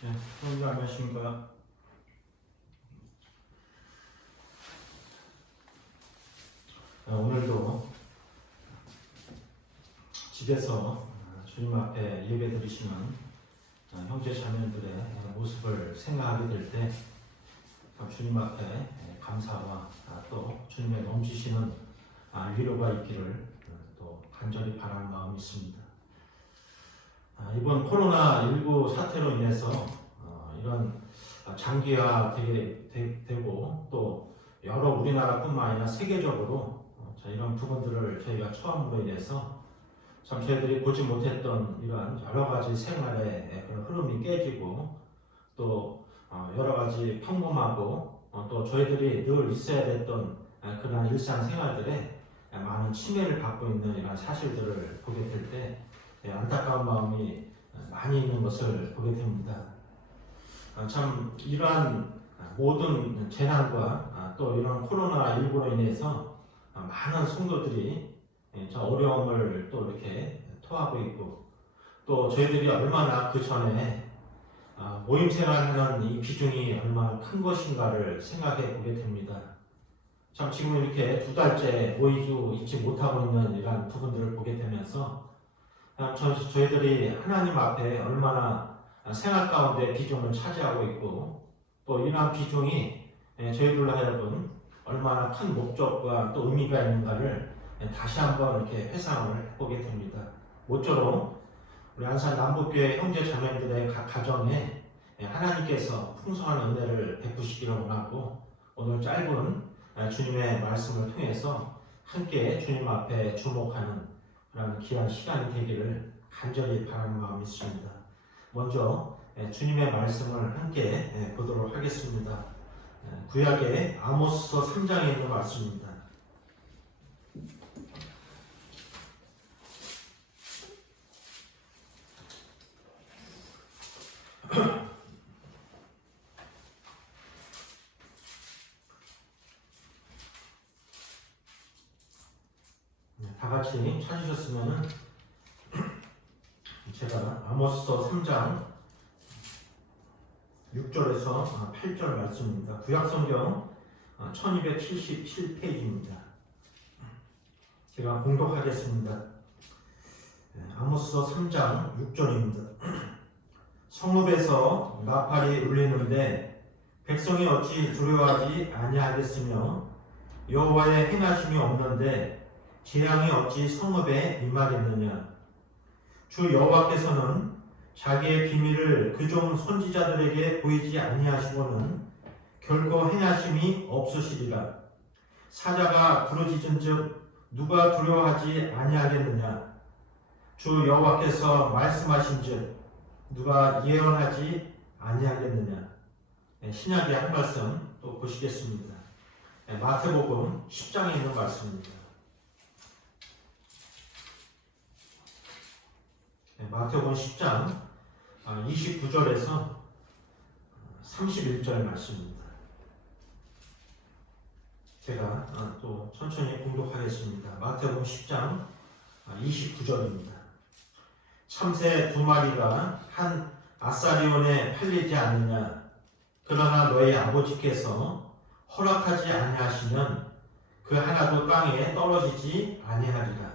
네, 오늘 안녕하십니까. 오늘도 집에서 주님 앞에 예배 드리시는 형제 자매들의 모습을 생각하게 될 때 주님 앞에 감사와 또 주님의 넘치시는 위로가 있기를 또 간절히 바라는 마음이 있습니다. 이번 코로나19 사태로 인해서 이런 장기화되고 또 여러 우리나라뿐만 아니라 세계적으로 이런 부분들을 저희가 처음으로 인해서 참 저희들이 보지 못했던 이러한 여러 가지 생활의 그런 흐름이 깨지고 또 여러 가지 평범하고 또 저희들이 늘 있어야 됐던 그런 일상생활들에 많은 침해를 받고 있는 이런 사실들을 보게 될 때 안타까운 마음이 많이 있는 것을 보게 됩니다. 참 이러한 모든 재난과 또 이런 코로나19로 인해서 많은 성도들이 저 어려움을 또 이렇게 토하고 있고 또 저희들이 얼마나 그 전에 모임 생활하는 이 비중이 얼마나 큰 것인가를 생각해 보게 됩니다. 참 지금 이렇게 2달째 모이지 있지 못하고 있는 이러한 부분들을 보게 되면서 저희들이 하나님 앞에 얼마나 생활 가운데 비중을 차지하고 있고 또 이러한 비중이 저희들로 하여금 얼마나 큰 목적과 또 의미가 있는가를 다시 한번 이렇게 회상을 해보게 됩니다. 모쪼록 우리 안산 남북교회 형제 자매들의 각 가정에 하나님께서 풍성한 은혜를 베푸시기를 원하고 오늘 짧은 주님의 말씀을 통해서 함께 주님 앞에 주목하는 그런 귀한 시간이 되기를 간절히 바라는 마음이 있습니다. 먼저 주님의 말씀을 함께 보도록 하겠습니다. 구약의 아모스서 3장에 있는 말씀입니다. 다 같이 찾으셨으면 제가 아모스서 3장 6절에서 8절 말씀입니다. 구약성경 1277페이지입니다. 제가 공독하겠습니다. 아모스서 3장 6절입니다. 성읍에서 나팔이 울리는데 백성이 어찌 두려워하지 아니하겠으며 여호와의 행하심이 없는데 재앙이 어찌 성읍에 임하겠느냐. 주 여호와께서는 자기의 비밀을 그종 선지자들에게 보이지 아니하시고는 결코 행하심이 없으시리라. 사자가 부르짖은즉 누가 두려워하지 아니하겠느냐. 주 여호와께서 말씀하신즉 누가 예언하지 아니하겠느냐. 신약의 한 말씀 또 보시겠습니다. 마태복음 10장에 있는 말씀입니다. 마태복음 10장 29절에서 31절 말씀입니다. 제가 또 천천히 공독하겠습니다. 마태복음 10장 29절입니다. 참새 2마리가 한 아사리온에 팔리지 않느냐. 그러나 너희 아버지께서 허락하지 아니하시면 그 하나도 땅에 떨어지지 아니하리라.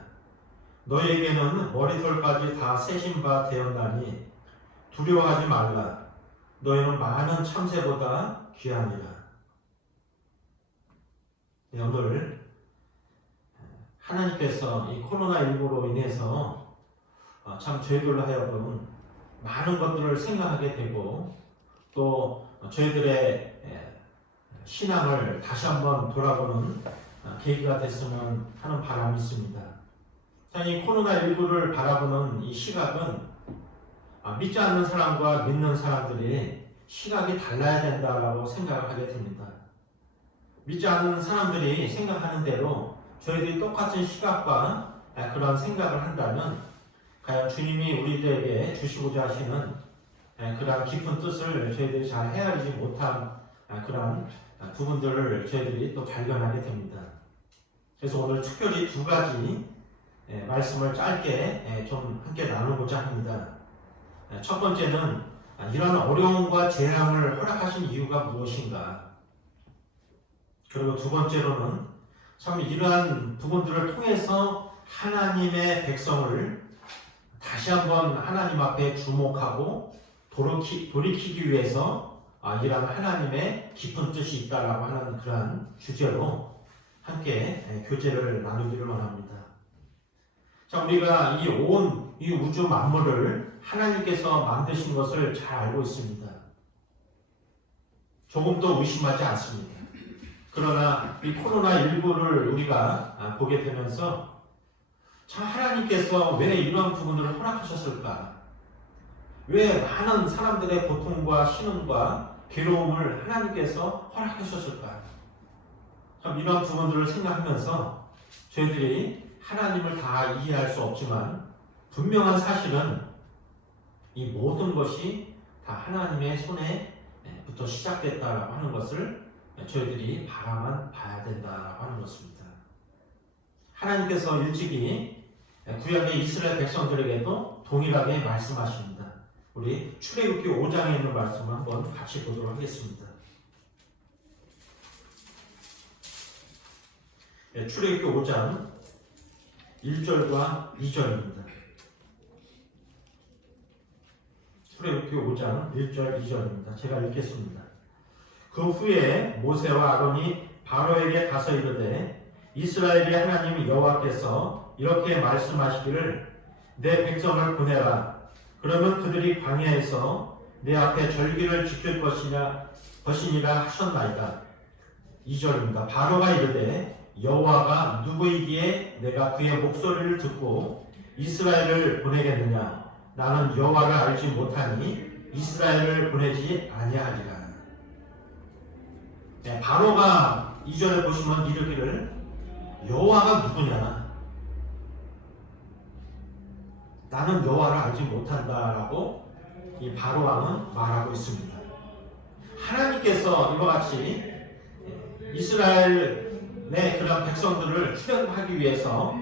너희에게는 머리털까지 다 세신 바 되었나니 두려워하지 말라. 너희는 많은 참새보다 귀하니라. 오늘 하나님께서 이 코로나19로 인해서 참 저희들로 하여금 많은 것들을 생각하게 되고 또 저희들의 신앙을 다시 한번 돌아보는 계기가 됐으면 하는 바람이 있습니다. 이 코로나19를 바라보는 이 시각은 믿지 않는 사람과 믿는 사람들이 시각이 달라야 된다라고 생각을 하게 됩니다. 믿지 않는 사람들이 생각하는 대로 저희들이 똑같은 시각과 그런 생각을 한다면 과연 주님이 우리들에게 주시고자 하시는 그런 깊은 뜻을 저희들이 잘 헤아리지 못한 그런 부분들을 저희들이 또 발견하게 됩니다. 그래서 오늘 특별히 2가지 말씀을 짧게 좀 함께 나누고자 합니다. 첫 번째는 이런 어려움과 재앙을 허락하신 이유가 무엇인가? 그리고 두 번째로는 참 이러한 부분들을 통해서 하나님의 백성을 다시 한번 하나님 앞에 주목하고 돌이키기 위해서 이러한 하나님의 깊은 뜻이 있다라고 하는 그러한 주제로 함께 교제를 나누기를 원합니다. 자, 우리가 이 우주 만물을 하나님께서 만드신 것을 잘 알고 있습니다. 조금도 의심하지 않습니다. 그러나 이 코로나19를 우리가 보게 되면서 참 하나님께서 왜 이러한 부분을 허락하셨을까? 왜 많은 사람들의 고통과 신음과 괴로움을 하나님께서 허락하셨을까? 참 이러한 부분들을 생각하면서 저희들이 하나님을 다 이해할 수 없지만 분명한 사실은 이 모든 것이 다 하나님의 손에부터 시작됐다라고 하는 것을 저희들이 바라만 봐야 된다라고 하는 것입니다. 하나님께서 일찍이 구약의 이스라엘 백성들에게도 동일하게 말씀하십니다. 우리 출애굽기 5장에 있는 말씀을 한번 같이 보도록 하겠습니다. 출애굽기 5장 1절과 2절입니다. 출애굽기 5장 1절 2절입니다. 제가 읽겠습니다. 그 후에 모세와 아론이 바로에게 가서 이르되 이스라엘의 하나님 여호와께서 이렇게 말씀하시기를 내 백성을 보내라. 그러면 그들이 광야에서 내 앞에 절기를 지킬 것이니라 하셨나이다. 2절입니다. 바로가 이르되 여호와가 누구이기에 내가 그의 목소리를 듣고 이스라엘을 보내겠느냐? 나는 여호와를 알지 못하니 이스라엘을 보내지 아니하리라. 바로가 2절에 보시면 이르기를 여호와가 누구냐? 나는 여호와를 알지 못한다라고 이 바로 왕은 말하고 있습니다. 하나님께서 이와 같이 이스라엘의 그런 백성들을 출애굽하기 위해서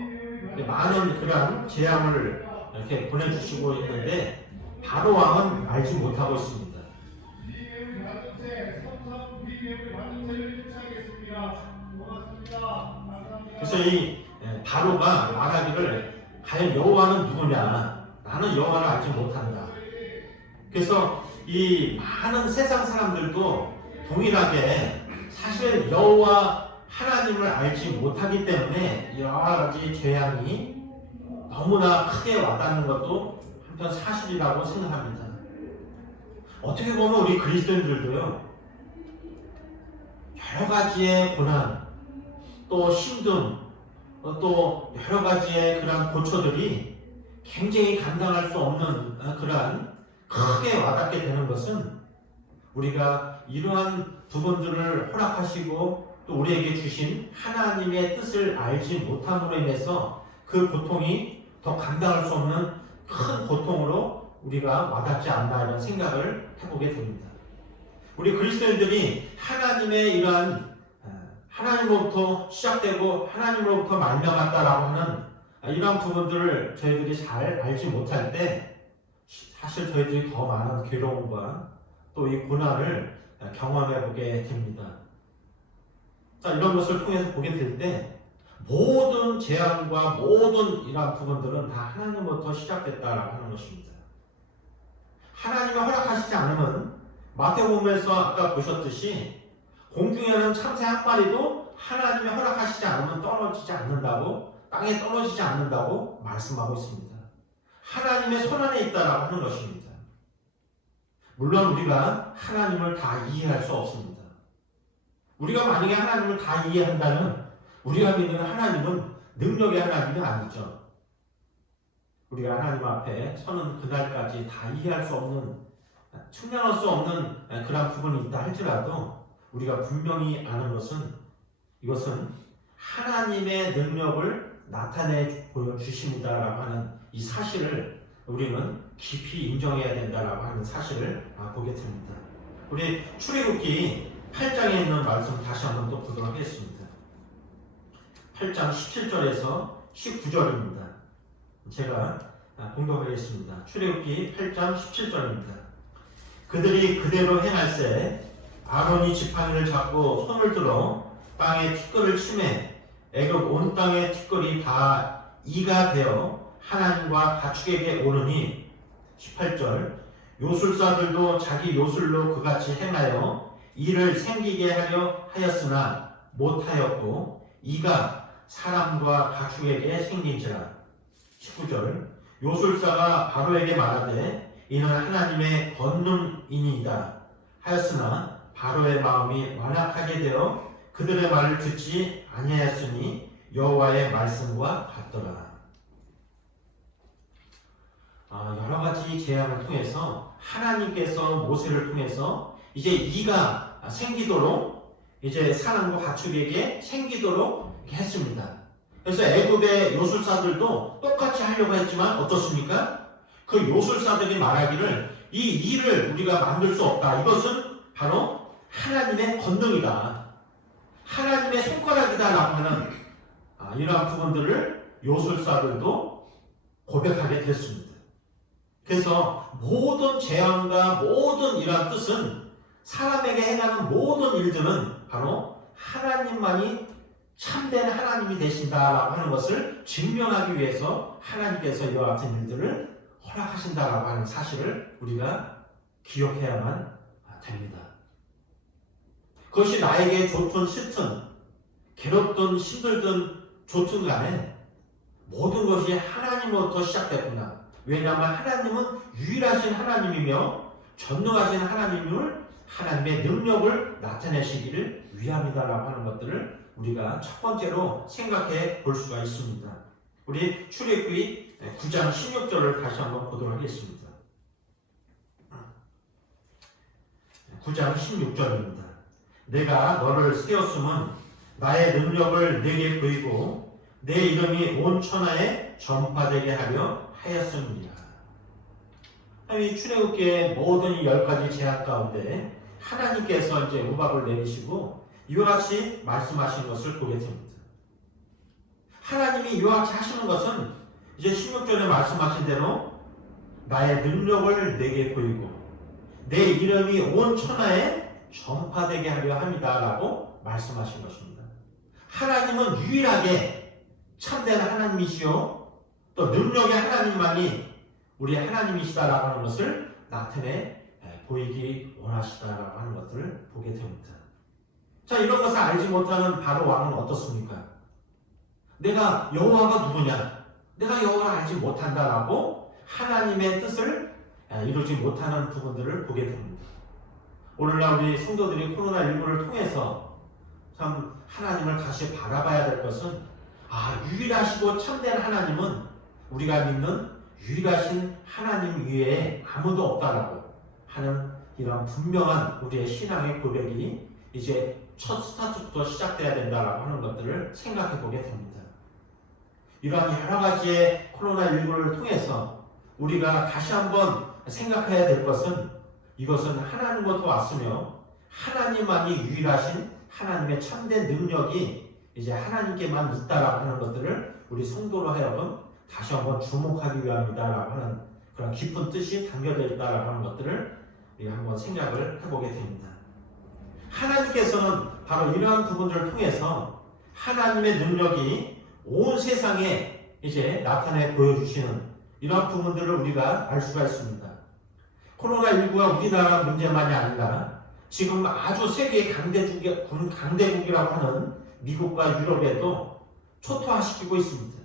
많은 그런 재앙을 이렇게 보내주시고 있는데 바로 왕은 알지 못하고 있습니다. 그래서 이 바로가 말하기를 과연 여호와는 누구냐? 나는 여호와를 알지 못한다. 그래서 이 많은 세상 사람들도 동일하게 사실 여호와 하나님을 알지 못하기 때문에 여러 가지 재앙이 너무나 크게 와닿는 것도 한편 사실이라고 생각합니다. 어떻게 보면 우리 그리스도인들도요, 여러 가지의 고난, 또 힘듦, 또 여러 가지의 그런 고초들이 굉장히 감당할 수 없는 그러한 크게 와닿게 되는 것은 우리가 이러한 부분들을 허락하시고 또 우리에게 주신 하나님의 뜻을 알지 못함으로 인해서 그 고통이 더 감당할 수 없는 큰 고통으로 우리가 와닿지 않나 이런 생각을 해보게 됩니다. 우리 그리스도인들이 하나님의 이러한 하나님으로부터 시작되고 하나님으로부터 말미암았다라고 하는 이러한 부분들을 저희들이 잘 알지 못할 때 사실 저희들이 더 많은 괴로움과 또 이 고난을 경험해 보게 됩니다. 자, 이런 것을 통해서 보게 될 때 모든 재앙과 모든 이러한 부분들은 다 하나님으로부터 시작됐다라고 하는 것입니다. 하나님이 허락하시지 않으면 마태복음에서 아까 보셨듯이 공중에는 참새 한 마리도 하나님이 허락하시지 않으면 떨어지지 않는다고, 땅에 떨어지지 않는다고 말씀하고 있습니다. 하나님의 손안에 있다라고 하는 것입니다. 물론 우리가 하나님을 다 이해할 수 없습니다. 우리가 만약에 하나님을 다 이해한다면 우리가 믿는 하나님은 능력의 하나님은 아니죠. 우리가 하나님 앞에 서는 그날까지 다 이해할 수 없는, 측량할 수 없는 그런 부분이 있다 할지라도 우리가 분명히 아는 것은 이것은 하나님의 능력을 나타내 보여주십니다라고 하는 이 사실을 우리는 깊이 인정해야 된다라고 하는 사실을 보게 됩니다. 우리 출애굽기 8장에 있는 말씀 다시 한번 또 보도록 하겠습니다. 8장 17절에서 19절입니다. 제가 공독하겠습니다. 출애굽기 8장 17절입니다. 그들이 그대로 행할세 아론이 지팡이를 잡고 손을 들어 땅에 티끌을 치매 애굽 온 땅의 티끌이 다 이가 되어 하나님과 가축에게 오르니 18절 요술사들도 자기 요술로 그같이 행하여 이를 생기게 하려 하였으나 못하였고 이가 사람과 가축에게 생긴지라. 19절 요술사가 바로에게 말하되 이는 하나님의 권능이니이다 하였으나 바로의 마음이 완악하게 되어 그들의 말을 듣지 아니하였으니 여호와의 말씀과 같더라. 여러 가지 재앙을 통해서 하나님께서 모세를 통해서 이제 이가 생기도록 이제 사람과 가축에게 생기도록 했습니다. 그래서 애굽의 요술사들도 똑같이 하려고 했지만 어떻습니까? 그 요술사들이 말하기를 이 일을 우리가 만들 수 없다. 이것은 바로 하나님의 권능이다. 하나님의 손가락이다 라고 하는 이러한 부분들을 요술사들도 고백하게 됐습니다. 그래서 모든 재앙과 모든 이러한 뜻은 사람에게 행하는 모든 일들은 바로 하나님만이 참된 하나님이 되신다라고 하는 것을 증명하기 위해서 하나님께서 이와 같은 일들을 허락하신다라고 하는 사실을 우리가 기억해야만 됩니다. 그것이 나에게 좋든 싫든 괴롭든 힘들든 좋든 간에 모든 것이 하나님으로부터 시작됐구나. 왜냐하면 하나님은 유일하신 하나님이며 전능하신 하나님을 하나님의 능력을 나타내시기를 위함이다라고 하는 것들을 우리가 첫 번째로 생각해 볼 수가 있습니다. 우리 출애굽기 9장 16절을 다시 한번 보도록 하겠습니다. 9장 16절입니다. 내가 너를 세웠음은 나의 능력을 네게 보이고 내 이름이 온 천하에 전파되게 하려 하였습니다. 이 출애굽기의 모든 10가지 제약 가운데 하나님께서 이제 우박을 내리시고 이와 같이 말씀하신 것을 보게 됩니다. 하나님이 이와 같이 하시는 것은 이제 16절에 말씀하신 대로 나의 능력을 내게 보이고 내 이름이 온 천하에 전파되게 하려 합니다 라고 말씀하신 것입니다. 하나님은 유일하게 참된 하나님이시요 또 능력의 하나님만이 우리 하나님이시다라고 하는 것을 나타내 보이기 원하시다라고 하는 것들을 보게 됩니다. 자, 이런 것을 알지 못하는 바로 왕은 어떻습니까? 내가 여호와가 누구냐? 내가 여호와를 알지 못한다라고 하나님의 뜻을 이루지 못하는 부분들을 보게 됩니다. 오늘날 우리 성도들이 코로나19를 통해서 참 하나님을 다시 바라봐야 될 것은 유일하시고 참된 하나님은 우리가 믿는 유일하신 하나님 외에 아무도 없다라고 하는 이런 분명한 우리의 신앙의 고백이 이제 첫 스타트부터 시작돼야 된다라고 하는 것들을 생각해 보게 됩니다. 이러한 여러 가지의 코로나19를 통해서 우리가 다시 한번 생각해야 될 것은 이것은 하나님부터 왔으며 하나님만이 유일하신 하나님의 참된 능력이 이제 하나님께만 있다라고 하는 것들을 우리 성도로 하여금 다시 한번 주목하기 위함이다라고 하는 그런 깊은 뜻이 담겨져 있다라고 하는 것들을 우리가 한번 생각을 해보게 됩니다. 하나님께서는 바로 이러한 부분들을 통해서 하나님의 능력이 온 세상에 이제 나타내 보여주시는 이러한 부분들을 우리가 알 수가 있습니다. 코로나19가 우리나라 문제만이 아니라 지금 아주 세계 강대국이라고 하는 미국과 유럽에도 초토화시키고 있습니다.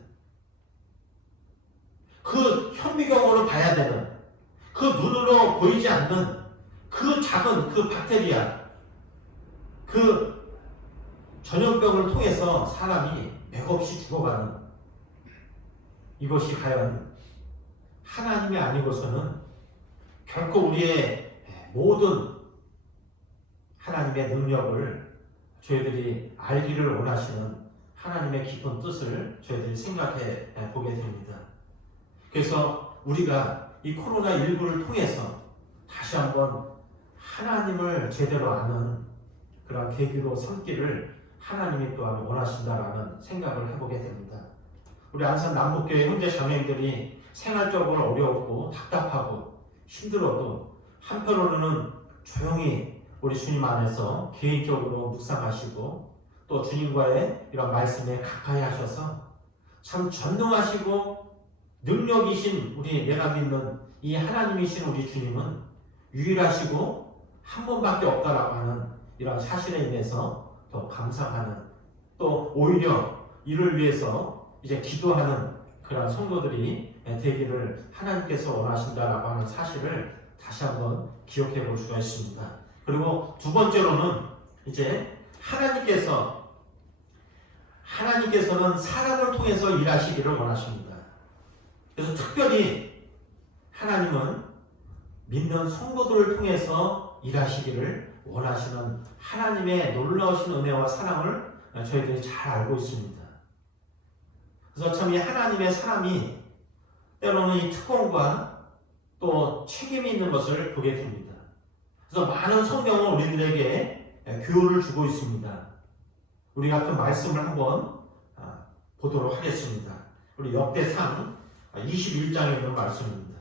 그 현미경으로 봐야 되는 그 눈으로 보이지 않는 그 작은 그 박테리아 그 전염병을 통해서 사람이 맥없이 죽어가는 이것이 과연 하나님이 아니고서는 결코 우리의 모든 하나님의 능력을 저희들이 알기를 원하시는 하나님의 깊은 뜻을 저희들이 생각해 보게 됩니다. 그래서 우리가 이 코로나19를 통해서 다시 한번 하나님을 제대로 아는 그런 계기로 삼기를 하나님이 또한 원하신다라는 생각을 해보게 됩니다. 우리 안산 남북교회 형제 자매님들이 생활적으로 어려웠고 답답하고 힘들어도 한편으로는 조용히 우리 주님 안에서 개인적으로 묵상하시고 또 주님과의 이런 말씀에 가까이 하셔서 참 전능하시고 능력이신 우리 내가 믿는 이 하나님이신 우리 주님은 유일하시고 한 분밖에 없다라고 하는 이런 사실에 인해서 더 감사하는, 또 오히려 이를 위해서 이제 기도하는 그런 성도들이 되기를 하나님께서 원하신다라고 하는 사실을 다시 한번 기억해 볼 수가 있습니다. 그리고 두 번째로는 이제 하나님께서는 사람을 통해서 일하시기를 원하십니다. 그래서 특별히 하나님은 믿는 성도들을 통해서 일하시기를 원하시는 하나님의 놀라우신 은혜와 사랑을 저희들이 잘 알고 있습니다. 그래서 참 이 하나님의 사람이 때로는 이 특권과 또 책임이 있는 것을 보게 됩니다. 그래서 많은 성경은 우리들에게 교훈을 주고 있습니다. 우리가 그 말씀을 한번 보도록 하겠습니다. 우리 역대상 21장에 있는 말씀입니다.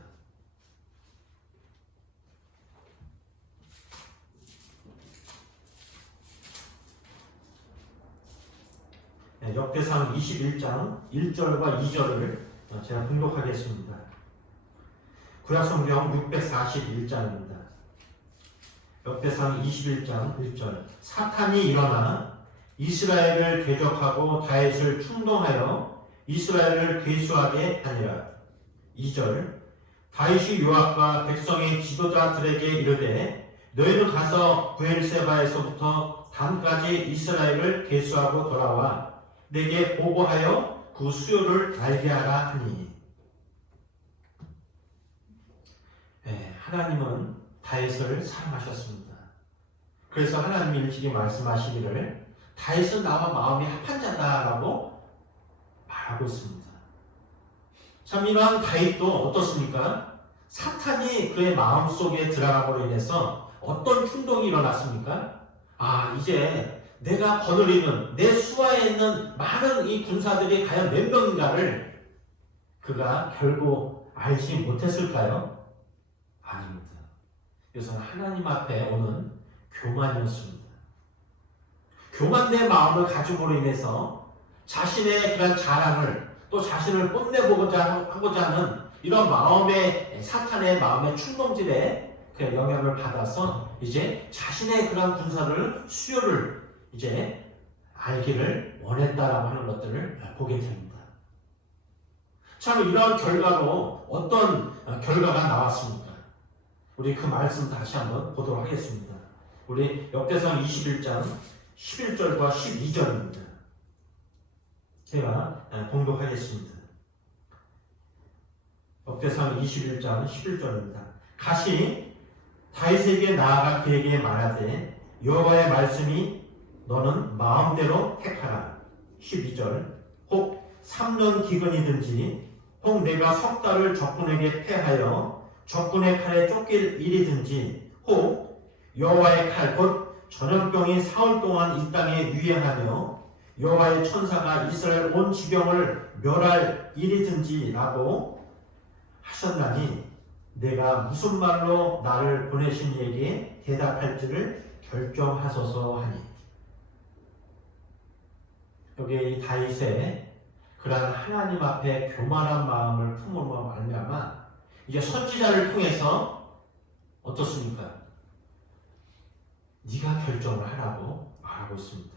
역대상 21장 1절과 2절을 제가 봉독하겠습니다. 구약성경 641장입니다. 역대상 21장 1절. 사탄이 일어나 이스라엘을 대적하고 다윗을 충동하여 이스라엘을 괴수하게 하니라. 2절. 다윗이 요압과 백성의 지도자들에게 이르되 너희는 가서 브엘세바에서부터 단까지 이스라엘을 괴수하고 돌아와 내게 보고하여 그 수요를 알게 하라 하니. 하나님은 다윗을 사랑하셨습니다. 그래서 하나님이 일찍이 말씀하시기를 다윗은 나와 마음이 합한 자다라고 말하고 있습니다. 참 이러한 다윗도 어떻습니까? 사탄이 그의 마음속에 들어감으로 인해서 어떤 충동이 일어났습니까? 이제 내가 거느리는 내 수하에 있는 많은 이 군사들이 과연 몇 명인가를 그가 결국 알지 못했을까요? 아닙니다. 그래서 하나님 앞에 오는 교만이었습니다. 교만된 마음을 가짐으로 인해서 자신의 그런 자랑을 또 자신을 뽐내보고자 하는 이런 마음의 사탄의 마음의 충동질에 그 영향을 받아서 이제 자신의 그런 군사를 수요를 이제 알기를 원했다라고 하는 것들을 보게 됩니다. 참 이런 결과로 어떤 결과가 나왔습니까? 우리 그 말씀 다시 한번 보도록 하겠습니다. 우리 역대상 21장 11절과 12절입니다. 제가 봉독하겠습니다. 역대상 21장 11절입니다. 가시 다윗에게 나아가 그에게 말하되 여호와의 말씀이 너는 마음대로 택하라. 12절. 혹 3년 기근이든지 혹 내가 석 달을 적군에게 패하여 적군의 칼에 쫓길 일이든지 혹 여호와의 칼 곧 전염병이 사흘 동안 이 땅에 유행하며 여호와의 천사가 이스라엘 온 지경을 멸할 일이든지 라고 하셨나니 내가 무슨 말로 나를 보내신 이에게 대답할지를 결정하소서 하니. 여기에 이 다윗의 그러한 하나님 앞에 교만한 마음을 품음으로 말미암아 이제 선지자를 통해서 어떻습니까? 네가 결정을 하라고 말하고 있습니다.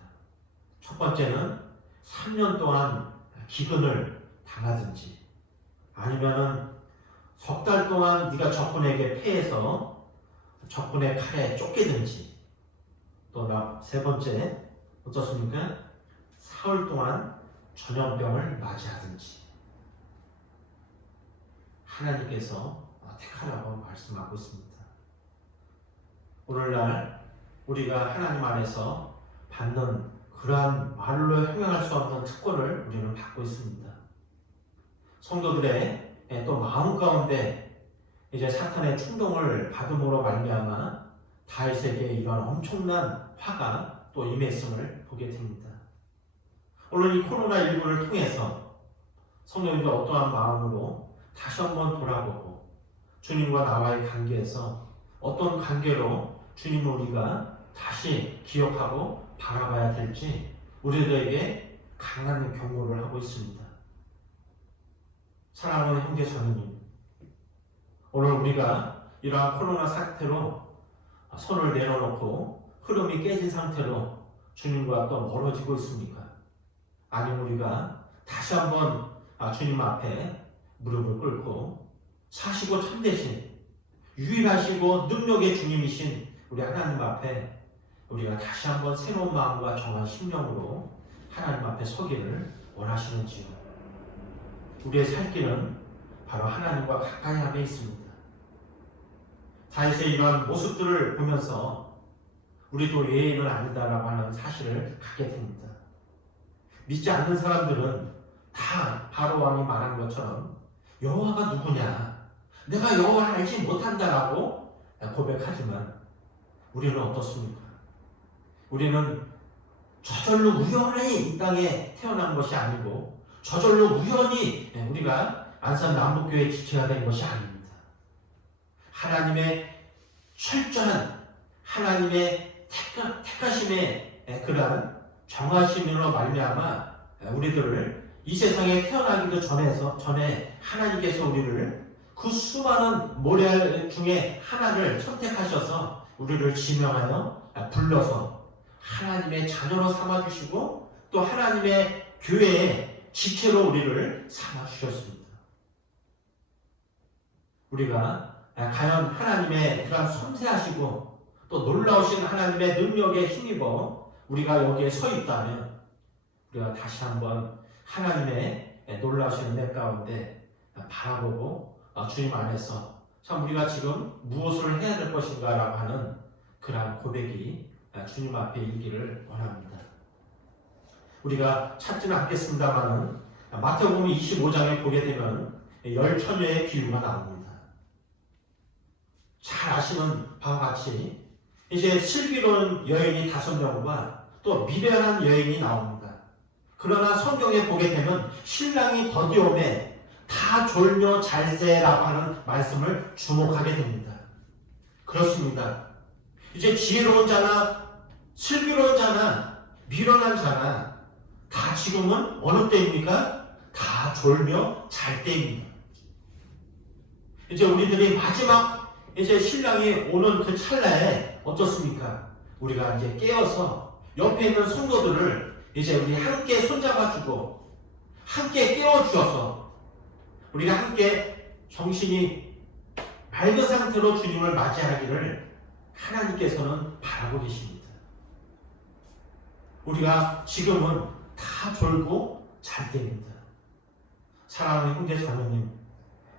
첫 번째는 3년 동안 기근을 당하든지 아니면은 석 달 동안 네가 적군에게 패해서 적군의 칼에 쫓기든지 또 세 번째 어떻습니까? 사흘 동안 전염병을 맞이하든지 하나님께서 택하라고 말씀하고 있습니다. 오늘날 우리가 하나님 안에서 받는 그러한 말로 형용할 수 없는 특권을 우리는 받고 있습니다. 성도들의 또 마음 가운데 이제 사탄의 충동을 받음으로 말미암아 다윗에게 이런 엄청난 화가 또 임했음을 보게 됩니다. 오늘 이 코로나19를 통해서 성도님들 어떠한 마음으로 다시 한번 돌아보고 주님과 나와의 관계에서 어떤 관계로 주님을 우리가 다시 기억하고 바라봐야 될지 우리들에게 강한 경고를 하고 있습니다. 사랑하는 형제 자매님, 오늘 우리가 이러한 코로나 사태로 손을 내려놓고 흐름이 깨진 상태로 주님과 또 멀어지고 있습니까? 아니면 우리가 다시 한번 주님 앞에 무릎을 꿇고 사시고 참되신 유일하시고 능력의 주님이신 우리 하나님 앞에 우리가 다시 한번 새로운 마음과 정한 심령으로 하나님 앞에 서기를 원하시는지요? 우리의 살 길은 바로 하나님과 가까이 함에 있습니다. 다윗의 이러한 모습들을 보면서 우리도 예인은 아니다라고 하는 사실을 갖게 됩니다. 믿지 않는 사람들은 다 바로 왕이 말한 것처럼 여호와가 누구냐? 내가 여호와를 알지 못한다라고 고백하지만 우리는 어떻습니까? 우리는 저절로 우연히 이 땅에 태어난 것이 아니고 저절로 우연히 우리가 안산 남북교회 지체가 된 것이 아닙니다. 하나님의 철저한 하나님의 택하심의 그러한 정하심으로 말미암아 우리들을 이 세상에 태어나기도 전에 하나님께서 우리를 그 수많은 모래 중에 하나를 선택하셔서 우리를 지명하여 불러서 하나님의 자녀로 삼아주시고 또 하나님의 교회의 지체로 우리를 삼아주셨습니다. 우리가 과연 하나님의 그런 섬세하시고 또 놀라우신 하나님의 능력에 힘입어 우리가 여기에 서 있다면 우리가 다시 한번 하나님의 놀라우신 은혜 가운데 바라보고 주님 안에서 참 우리가 지금 무엇을 해야 될 것인가 라고 하는 그러한 고백이 주님 앞에 있기를 원합니다. 우리가 찾지는 않겠습니다만은 마태복음 25장에 보게 되면 열 처녀의 비유가 나옵니다. 잘 아시는 바와 같이 이제 슬기로운 여인이 5명과 또 미련한 여인이 나옵니다. 그러나 성경에 보게 되면 신랑이 더디오매 다 졸며 잘세라고 하는 말씀을 주목하게 됩니다. 그렇습니다. 이제 지혜로운 자나 슬기로운 자나 미련한 자나 다 지금은 어느 때입니까? 다 졸며 잘 때입니다. 이제 우리들이 마지막 이제 신랑이 오는 그 찰나에 어떻습니까? 우리가 이제 깨어서 옆에 있는 성도들을 이제 우리 함께 손잡아주고 함께 깨워주어서 우리가 함께 정신이 맑은 상태로 주님을 맞이하기를 하나님께서는 바라고 계십니다. 우리가 지금은 다 졸고 잘 때입니다. 사랑하는 형제 자매님,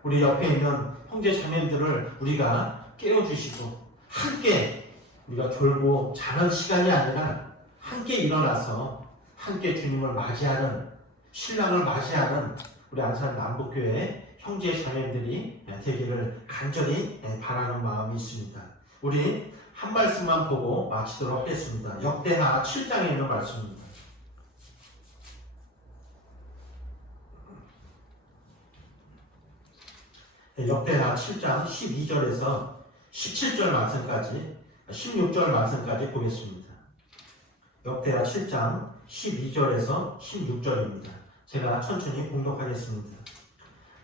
우리 옆에 있는 형제 자매들을 우리가 깨워주시고 함께 우리가 졸고 자는 시간이 아니라 함께 일어나서 함께 주님을 맞이하는 신랑을 맞이하는 우리 안산 남북교회 형제 자매들이 되기를 간절히 바라는 마음이 있습니다. 우리 한 말씀만 보고 마치도록 하겠습니다. 역대하 7장에 있는 말씀입니다. 역대하 7장 12절에서 17절 말씀까지 16절 말씀까지 보겠습니다. 역대하 7장 12절에서 16절입니다. 제가 천천히 공독하겠습니다.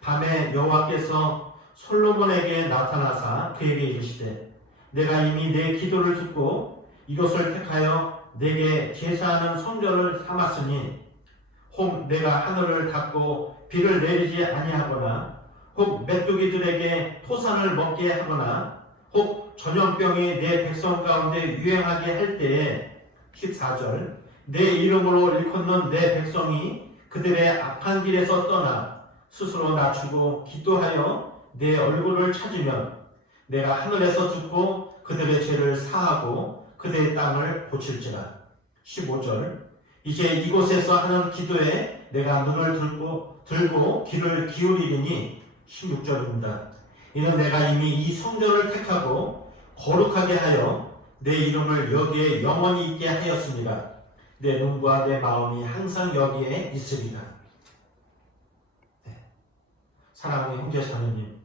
밤에 여호와께서 솔로몬에게 나타나사 그에게 이르시되 내가 이미 내 기도를 듣고 이것을 택하여 내게 제사하는 성전을 삼았으니 혹 내가 하늘을 닫고 비를 내리지 아니하거나 혹 메뚜기들에게 토산을 먹게 하거나 혹 전염병이 내 백성 가운데 유행하게 할 때에 14절 내 이름으로 일컫는 내 백성이 그들의 악한 길에서 떠나 스스로 낮추고 기도하여 내 얼굴을 찾으면 내가 하늘에서 듣고 그들의 죄를 사하고 그들의 땅을 고칠지라. 15절 이제 이곳에서 하는 기도에 내가 눈을 들고 귀를 기울이리니 16절입니다. 이는 내가 이미 이 성전을 택하고 거룩하게 하여 내 이름을 여기에 영원히 있게 하였습니다. 내 눈과 내 마음이 항상 여기에 있으리라. 사랑하는 형제 자매님,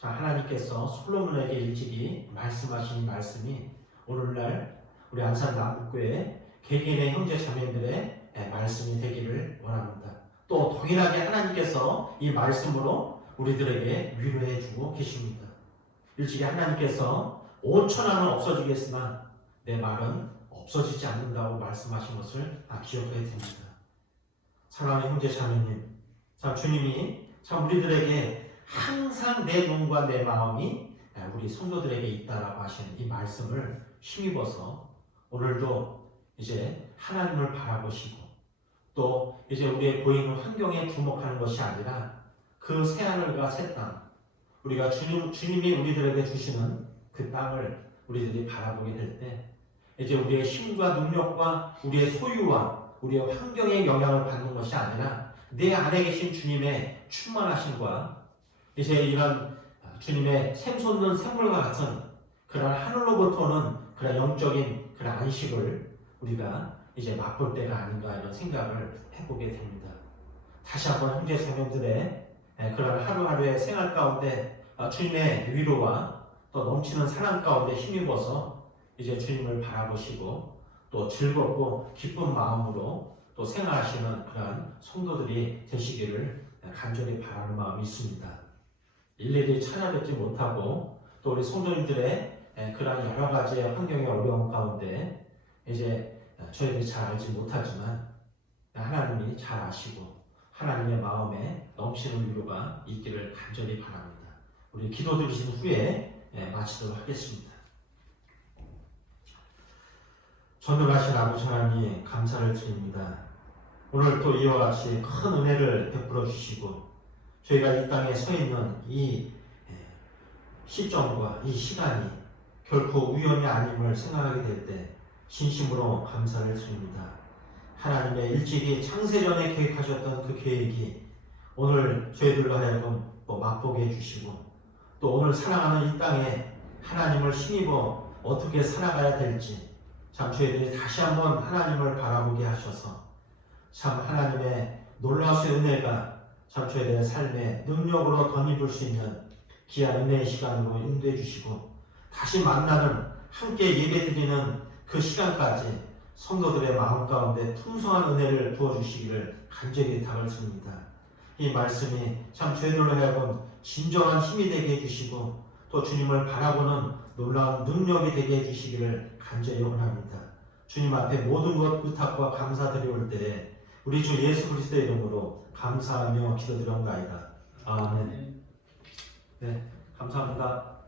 자, 하나님께서 솔로몬에게 일찍이 말씀하신 이 말씀이 오늘날 우리 안산 남북교회 개개인의 형제 자매들의 말씀이 되기를 원합니다. 또 동일하게 하나님께서 이 말씀으로 우리들에게 위로해 주고 계십니다. 일찍이 하나님께서 온 천하는 없어지겠으나 내 말은 없어지지 않는다고 말씀하신 것을 기억해야 됩니다. 사랑하는 형제 자매님, 참 주님이 참 우리들에게 항상 내 눈과 내 마음이 우리 성도들에게 있다라고 하시는 이 말씀을 힘입어서 오늘도 이제 하나님을 바라보시고 또 이제 우리의 보이는 환경에 주목하는 것이 아니라 그 새하늘과 새 땅, 우리가 주님이 우리들에게 주시는 그 땅을 우리들이 바라보게 될 때 이제 우리의 힘과 능력과 우리의 소유와 우리의 환경에 영향을 받는 것이 아니라 내 안에 계신 주님의 충만하심과 이제 이런 주님의 샘솟는 샘물과 같은 그런 하늘로부터 오는 그런 영적인 그런 안식을 우리가 이제 맛볼 때가 아닌가 이런 생각을 해보게 됩니다. 다시 한번 형제 자매들의 그런 하루하루의 생활 가운데 주님의 위로와 또 넘치는 사랑 가운데 힘입어서 이제 주님을 바라보시고 또 즐겁고 기쁜 마음으로 또 생활하시는 그런 성도들이 되시기를 간절히 바라는 마음이 있습니다. 일일이 찾아뵙지 못하고 또 우리 성도님들의 그런 여러 가지의 환경의 어려움 가운데 이제 저희들이 잘 알지 못하지만 하나님이 잘 아시고 하나님의 마음에 넘치는 위로가 있기를 간절히 바랍니다. 우리 기도 드리신 후에 마치도록 하겠습니다. 전능하신 아버지 하나님 감사를 드립니다. 오늘 또 이와 같이 큰 은혜를 베풀어 주시고 저희가 이 땅에 서 있는 이 시점과 이 시간이 결코 우연이 아님을 생각하게 될 때 진심으로 감사를 드립니다. 하나님의 일찍이 창세전에 계획하셨던 그 계획이 오늘 저희들로 하여금 맛보게 해주시고 또 오늘 살아가는 이 땅에 하나님을 힘입어 어떻게 살아가야 될지 참 저희들이 다시 한번 하나님을 바라보게 하셔서 참 하나님의 놀라우신 은혜가 참 저희들의 삶에 능력으로 덧입을 수 있는 귀한 은혜의 시간으로 인도해 주시고 다시 만나는 함께 예배드리는 그 시간까지 성도들의 마음 가운데 풍성한 은혜를 부어주시기를 간절히 답을 드립니다. 이 말씀이 참 저희들로 하여금 진정한 힘이 되게 해주시고 또 주님을 바라보는 놀라운 능력이 되게 해주시기를 간절히 원합니다. 주님 앞에 모든 것 의탁과 감사드리올 때에 우리 주 예수 그리스도의 이름으로 감사하며 기도드려옵나이다. 아멘. 네, 감사합니다.